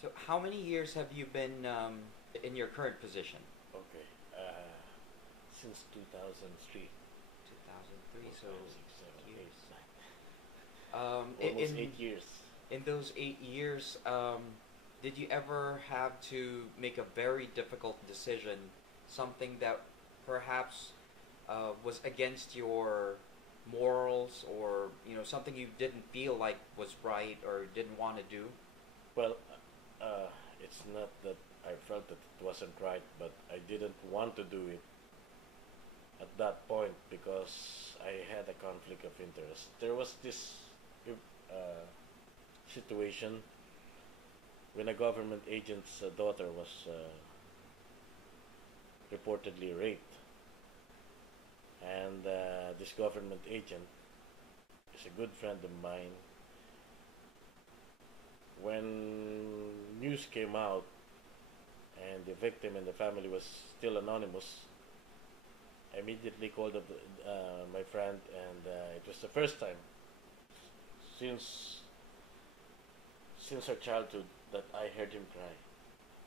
So, how many years have you been in your current position? Okay. Since 2003, 2003, 4, so 5, 6, 7, 8, years. 9. Almost In 8 years. those 8 years, did you ever have to make a very difficult decision, something that perhaps was against your morals, or something you didn't feel like was right or didn't want to do? Well, it's not that I felt that it wasn't right, but I didn't want to do it at that point because I had a conflict of interest. There was this uh, situation when a government agent's daughter was reportedly raped, and this government agent is a good friend of mine. When news came out and the victim and the family was still anonymous, I immediately called up my friend, and it was the first time since since our childhood that I heard him cry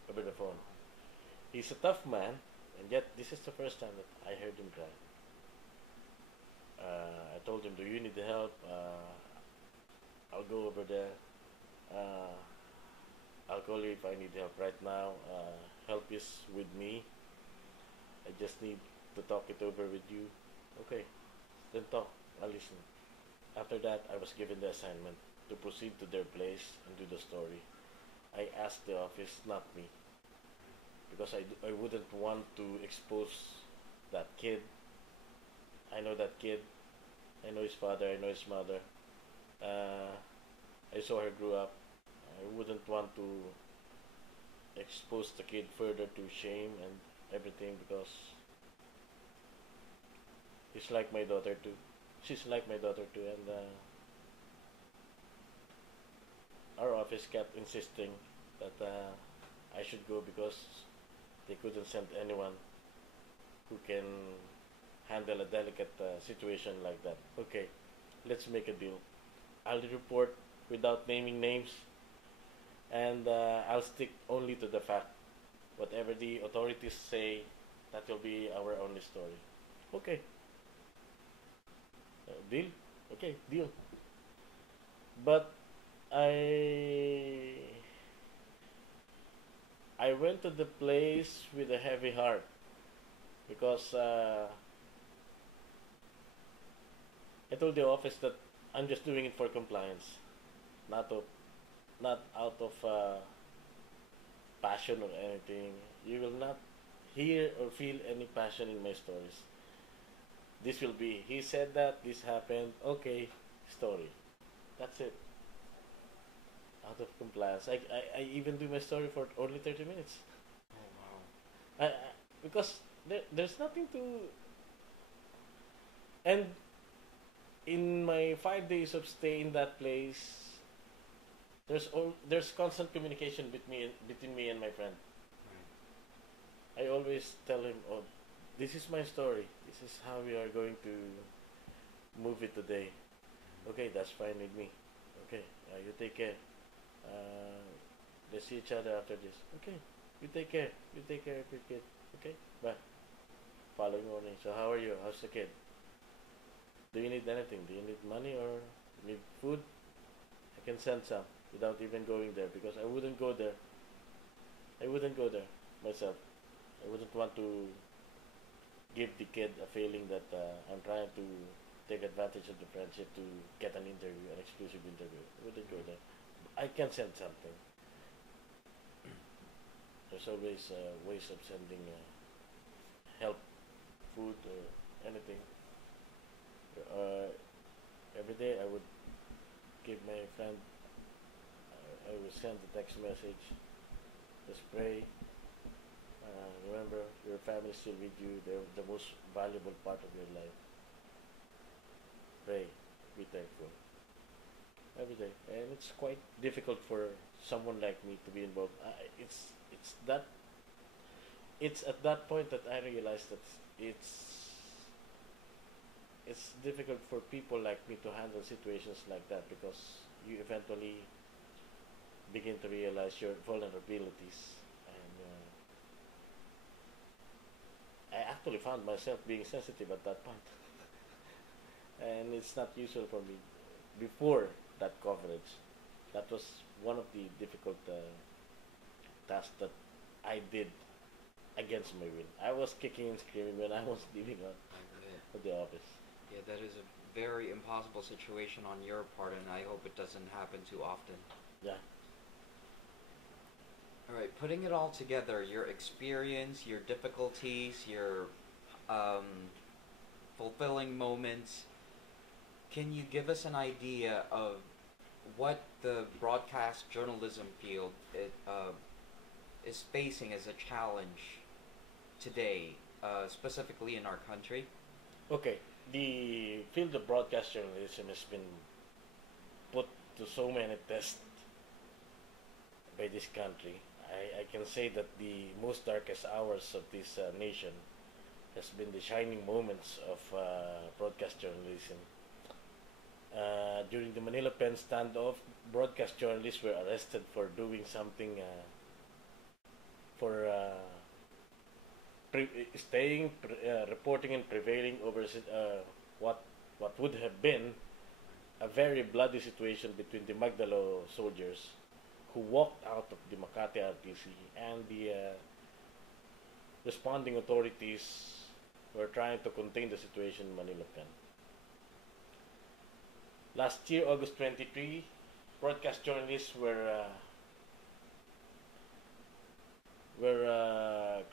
over the phone. He's a tough man, and yet this is the first time that I heard him cry. I told him, "Do you need help? I'll go over there. Uh, I'll call you if I need help right now. Help is with me. I just need to talk it over with you." Okay, then talk. I'll listen. After that, I was given the assignment to proceed to their place and do the story. I asked the office, not me, because I wouldn't want to expose that kid. I know that kid. I know his father. I know his mother. Uh, I saw her grow up. I wouldn't want to expose the kid further to shame and everything because he's like my daughter too. She's like my daughter too, and our office kept insisting that I should go because they couldn't send anyone who can handle a delicate situation like that. Okay, let's make a deal. I'll report without naming names, and I'll stick only to the fact. Whatever the authorities say, that will be our only story. Okay, deal. Okay, deal. But I I went to the place with a heavy heart because I told the office that I'm just doing it for compliance, not of, not out of passion or anything. You will not hear or feel any passion in my stories. This will be, he said that, this happened, okay, story. That's it. Out of compliance. I even do my story for only 30 minutes. Oh, wow. Because there's nothing to. And in my 5 days of stay in that place, there's constant communication between me and my friend. I always tell him, "Oh, this is my story. This is how we are going to move it today." Okay, that's fine with me. Okay, you take care. Uh, let's see each other after this. Okay, you take care. You take care of your kid. Okay, bye. Following morning. So how are you? How's the kid? Do you need anything? Do you need money or need food? I can send some without even going there because I wouldn't go there. I wouldn't go there myself. I wouldn't want to give the kid a feeling that I'm trying to take advantage of the friendship to get an interview, an exclusive interview. I wouldn't go there. I can send something. There's always ways of sending help, food, or anything. Uh, every day I would give my friend, I would send a text message, just pray. Remember, your family is still with you. They're the most valuable part of your life. Pray, be thankful. Every day, and it's quite difficult for someone like me to be involved. It's that it's at that point that I realized that it's it's difficult for people like me to handle situations like that because you eventually begin to realize your vulnerabilities. And I actually found myself being sensitive at that point. And it's not usual for me before that coverage. That was one of the difficult tasks that I did against my will. I was kicking and screaming when I was leaving the office. Yeah, that is a very impossible situation on your part, and I hope it doesn't happen too often. Yeah. All right, putting it all together, your experience, your difficulties, your um, fulfilling moments, can you give us an idea of what the broadcast journalism field is facing as a challenge today, specifically in our country? Okay. The field of broadcast journalism has been put to so many tests by this country. I can say that the most darkest hours of this nation has been the shining moments of broadcast journalism. During the Manila Pen standoff, broadcast journalists were arrested for doing something for reporting and prevailing over what would have been a very bloody situation between the Magdalo soldiers who walked out of the Makati RTC and the responding authorities were trying to contain the situation in Manila Pen. Last year, August 23, broadcast journalists were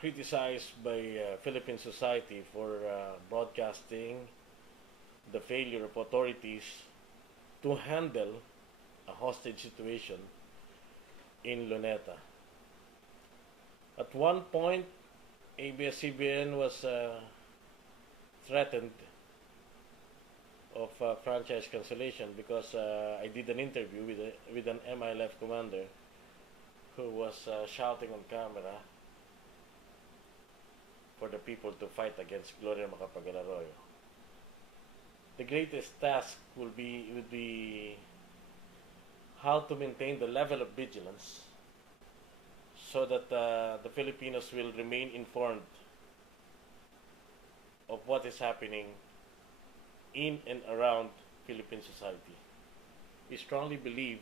criticized by Philippine society for broadcasting the failure of authorities to handle a hostage situation in Luneta. At one point, ABS-CBN was threatened of franchise cancellation because I did an interview with an MILF commander who was shouting on camera for the people to fight against Gloria Macapagal-Arroyo. The greatest task would be how to maintain the level of vigilance so that the Filipinos will remain informed of what is happening in and around Philippine society. We strongly believe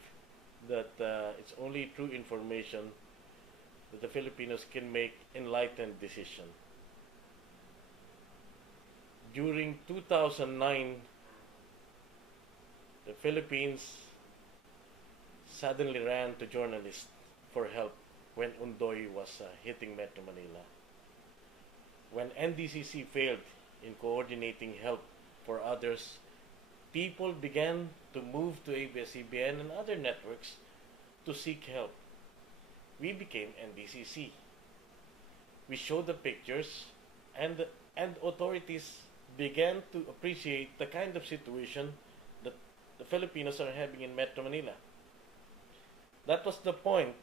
that it's only through information that the Filipinos can make enlightened decisions. During 2009, the Philippines suddenly ran to journalists for help when Undoy was hitting Metro Manila. When NDCC failed in coordinating help for others, people began to move to ABS-CBN and other networks to seek help. We became NDCC. We showed the pictures, and authorities began to appreciate the kind of situation that the Filipinos are having in Metro Manila. That was the point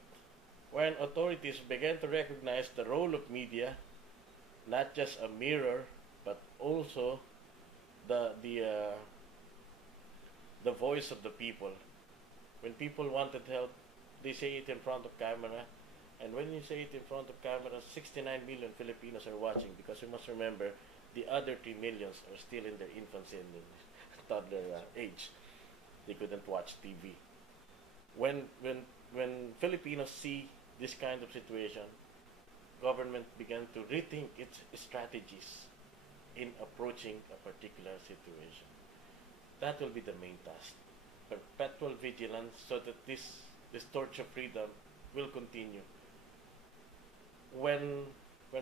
when authorities began to recognize the role of media, not just a mirror, but also the voice of the people. When people wanted help, they say it in front of camera, and when you say it in front of camera, 69 million Filipinos are watching, because you must remember the other 3 millions are still in their infancy and toddler age. They couldn't watch TV. When Filipinos see this kind of situation, government began to rethink its strategies in approaching a particular situation. That will be the main task. Perpetual vigilance so that this torch of freedom will continue. When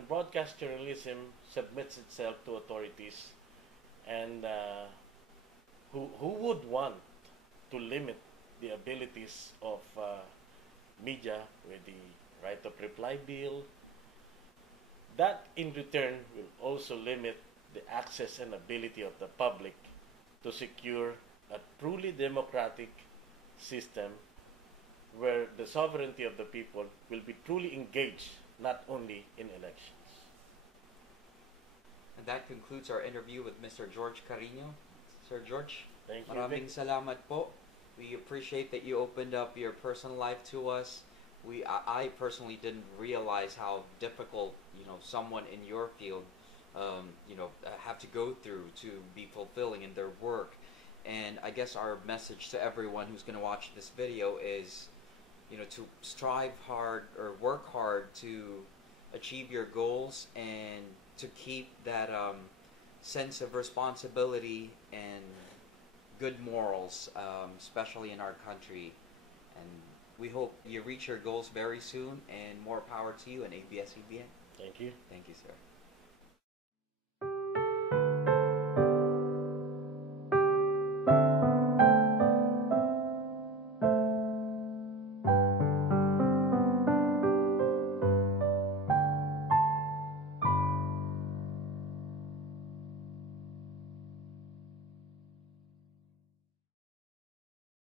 broadcast journalism submits itself to authorities, and who would want to limit the abilities of media with the right of reply bill, that in return will also limit the access and ability of the public to secure a truly democratic system where the sovereignty of the people will be truly engaged, not only in elections. And that concludes our interview with Mr. Jorge Cariño. Sir George, Thank you, maraming Vic. salamat po We appreciate that you opened up your personal life to us. I personally didn't realize how difficult, someone in your field, have to go through to be fulfilling in their work. And I guess our message to everyone who's going to watch this video is, to strive hard or work hard to achieve your goals and to keep that sense of responsibility and good morals, especially in our country. And we hope you reach your goals very soon, and more power to you and ABS-CBN. Thank you. Thank you, sir.